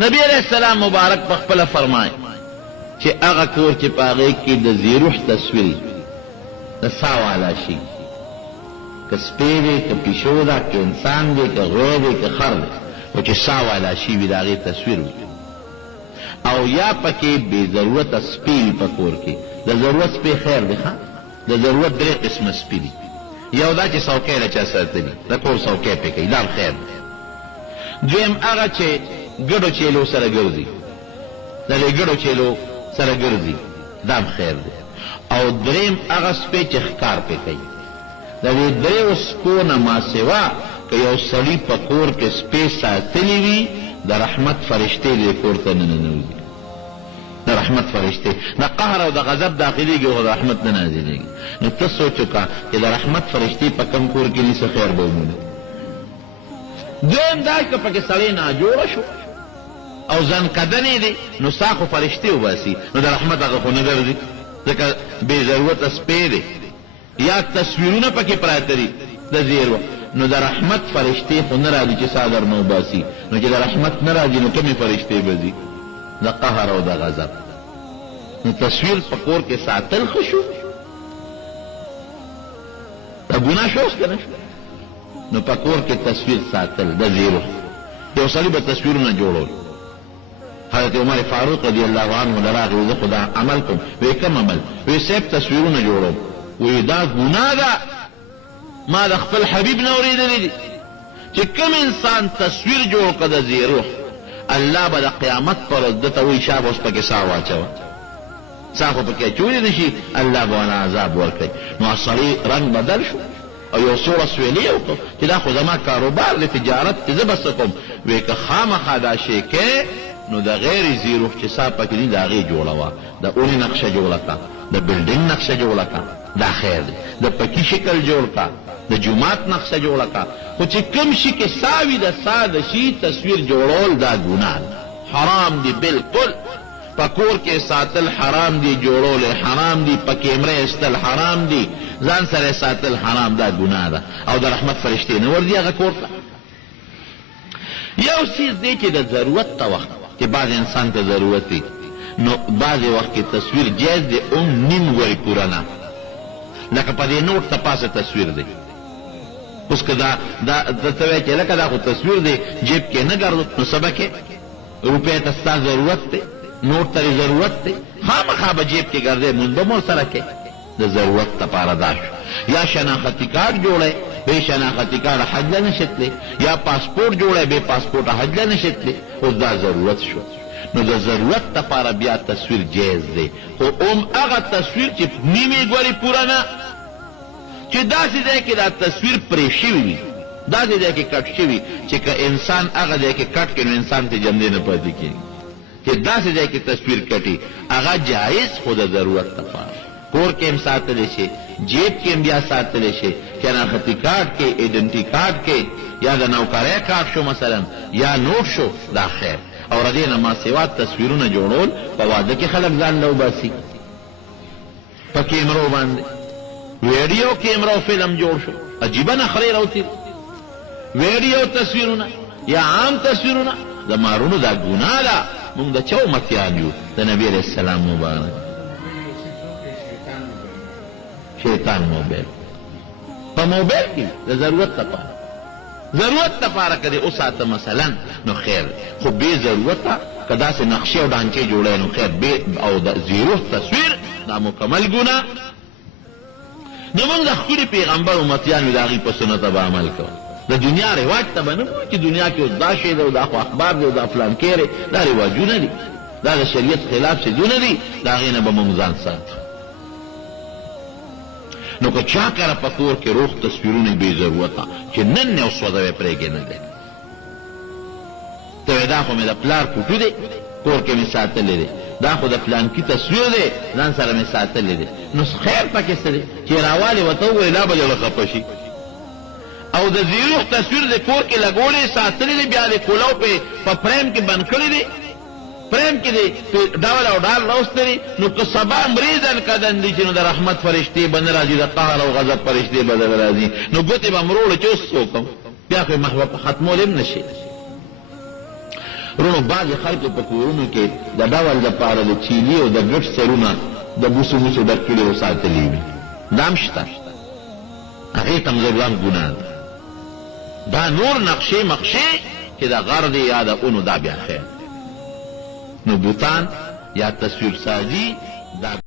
نبی علیہ السلام مبارک پخپله فرمای چې هغه کور چې په هغې کې د زیروح تصویر د سا والا شي، که سپی دی، که پیشو ده، که انسان دی، که غوی دی، که خر دی، خو چې سا والا شي وي د هغې تصویر وي. او یا پکې بې ضرورته سپي وي په کور کې. د ضرورت سپی خیر دی ښه، د ضرورت درې قسمه سپي دي. یو دا چې څوکۍ له چا ساتلي، د کور څوکۍ پې کوي، دا خیر دی. دویم هغه چې ګډو چیلو سره ګرځي، د دې ګډو چیلو سره ګرځي، دا خیر دی. او دریم هغه سپی چې ښکار پې کوي. د دې دریو سپو نه ما سوا که یو سړي په کور کې سپی ساتلي وي، د رحمت فرشتې دې کور ته نه ننوځي. د رحمت فرشتې د قهر او د غضب داخلېږي خو د رحمت نه نازلېږي. نو ته سوچ وکړه چې د رحمت فرشتې په کم کور کې نیسه خیر به ومومي. دویم دا که پکې سړی ناجوړه شو او ځان کدنې دی، نو سا خو فرشتې وباسي، نو د رحمت هغه خو نه ګرځي، ځکه بې ضرورته سپی دی. یا تصویرونه پکې پراته دي د زیرو، نو د رحمت فرشتې خو نه راځي چې سا در نه وباسي. نو چې د رحمت نه راځي نو کومې فرشتې به ځي؟ د قهر او د غضب. نو تصویر په کور کې ساتل ښه شو، د ګناه شو اوس که نه شو؟ نو په کور کې تصویر ساتل د زیرو. یو سړي به تصویرونه جوړول. حضرت عمر فاروق رضی الله عنه لراغی وزه خو دا عمل کوم. وی کم عمل؟ وی صاحب تصویرونه جوړول. وی دا ګناه ده، ما د خپل حبیب نه اورېدلی دي چې کوم انسان تصویر جوړ کړه د زیرو، الله به د قیامت پر ورځ ده ته وایي شابه اوس پکې سا واچوه. سا خو پکې اچولی نه شي، الله به ونه عذاب ورکوي. نو سړي رنګ بدل شو او یو څو ورځ ویلې وکړو چې دا خو زما کاروبار دی، تجارت کې زه به څه کوم. وایي که خامخا دا شی کې نو د غیر زیروح چې سا پکې دي د هغې جوړه وه، د اونې نقشه جوړه کړه، د بلډینګ نقشه جوړه کړه، دا خیر دی. د پکي شکل جوړ کړه، د جومات نقشه جوړه کړه. خو چې کوم شي کې سا وي د سا د شي تصویر جوړول دا ګناه ده، حرام دی بالکل. په کور کې ساتل حرام دی، جوړول حرام دی، په کیمره ایستل حرام دی، ځان سره ساتل حرام، دا ګناه ده. او د رحمت فرشتې نه ورځي هغه کور ته. یو څیز دی چې د ضرورت ته وخت چې بعض انسان ته ضرورت وي، نو بعضې وخت کې تصویر جایز دی، نیم ورې پوره نه. لکه په دې نوټ ته پاسه تصویر دی. اوس که دا ته وایې چې لکه دا خو تصویر دی جیب کې نه ګرځو، نو سبا کې روپۍ ته ستا ضرورت دی، نوټ ته ضرورت دی، خامخا به جیب کې ګرځې، مونځ به مور سره کې د ضرورت لپاره دا شو. یا شناختی کارت جوړی بې شناختی کارت حج له نشي تللی، یا پاسپورټ جوړی بې پاسپورټه حج له نشي تللی. اوس دا ضرورت شو. نو د ضرورت لپاره بیا تصویر جایز دی، خو هغه تصویر چې نیمې ګورې پوره نه، چې داسې ځای کې دا تصویر پرې شوي وي، داسې ځای کې کټ شوي چې که انسان هغه ځای کې کټ کړي نو انسان ته جمدې نه پاتې کېږي. چې داسې ځای کې تصویر کټي هغه جایز، خو د ضرورت لپاره. کور کې هم ساتلی شي، جیب کې هم بیا ساتلی شي، شناختی کارت کې، ایډنټي کارت کې، یا د نوکرۍ کارت شو مثلا، یا نوټ شو، دا خیر. او ردې نه ما سوا تصویرونه جوړول په واده کې خلک ځان له وباسي په کیمرو باندې. ویډیو کیمرا او فلم جوړ شو، عجیبه نخرې راوتې، ویډیو تصویرونه یا عام تصویرونه د مارونو دا ګناه ده. موږ د چا امتیان یو؟ د نبي علیه السلام مبارک. شیطان موبایل په موبایل کې د ضرورت لپاره، ضرورت لپاره که دې وساته مثلا نو خیر، خو بې ضرورته که داسې نقشې او ډانچې جوړی نو خیر. او د زیروح تصویر دا مکمل ګناه. نو موږ د ښکلي پیغمبر امتیان یو، د هغې په سنته به عمل کوو. د دنیا رواج ته به نه وایو چې دنیا کې اوس دا شی دی او دا خو اخبار دی او دا فلان کیری، دا رواجونه دي، دا د شریعت خلاف څیزونه دي، د هغې نه به موږ ځان ساتو. نو که چا کره په کور کې روغ تصویرونه بې ضرورته چې نن یو سوده به پرېږدې نه دی، ته وایې دا خو مې د پلار فوټو دی کور کې مې ساتلی دی، دا خو د فلانکي تصویر دی ځان سره مې ساتلی دی، نو خیر پکې څه دی چې راوالې ورته ووایې دا به دې خفه شي. او د زیروح تصویر د کور کې لګولی ساتلی دی، بیا د کولو په فریم کې بند کړی دی، فریم کې دی ډول او ډال راوستلی، نو که سبا مریضن کدن دی چې نو د رحمت فرشتې به نه راځي، د قهر او غضب فرشتې به دغه راځي، نو ګوتې به مروړه چې اوس څه وکړم، بیا خو یې ختمولی هم نه شي. رونو بعضې خلکو په کورونو کې د ډول دپاره د چیلي او د ګټ سرونه د بوسو موسو ډک کړي او ساتلي وي دا هم شته هغې ته هم ضرورت ګناه ده دا نور نقشې مقشې چې د غر دی یا د اونو دا بیا خیر نو بوتان یا تصویر سازی دا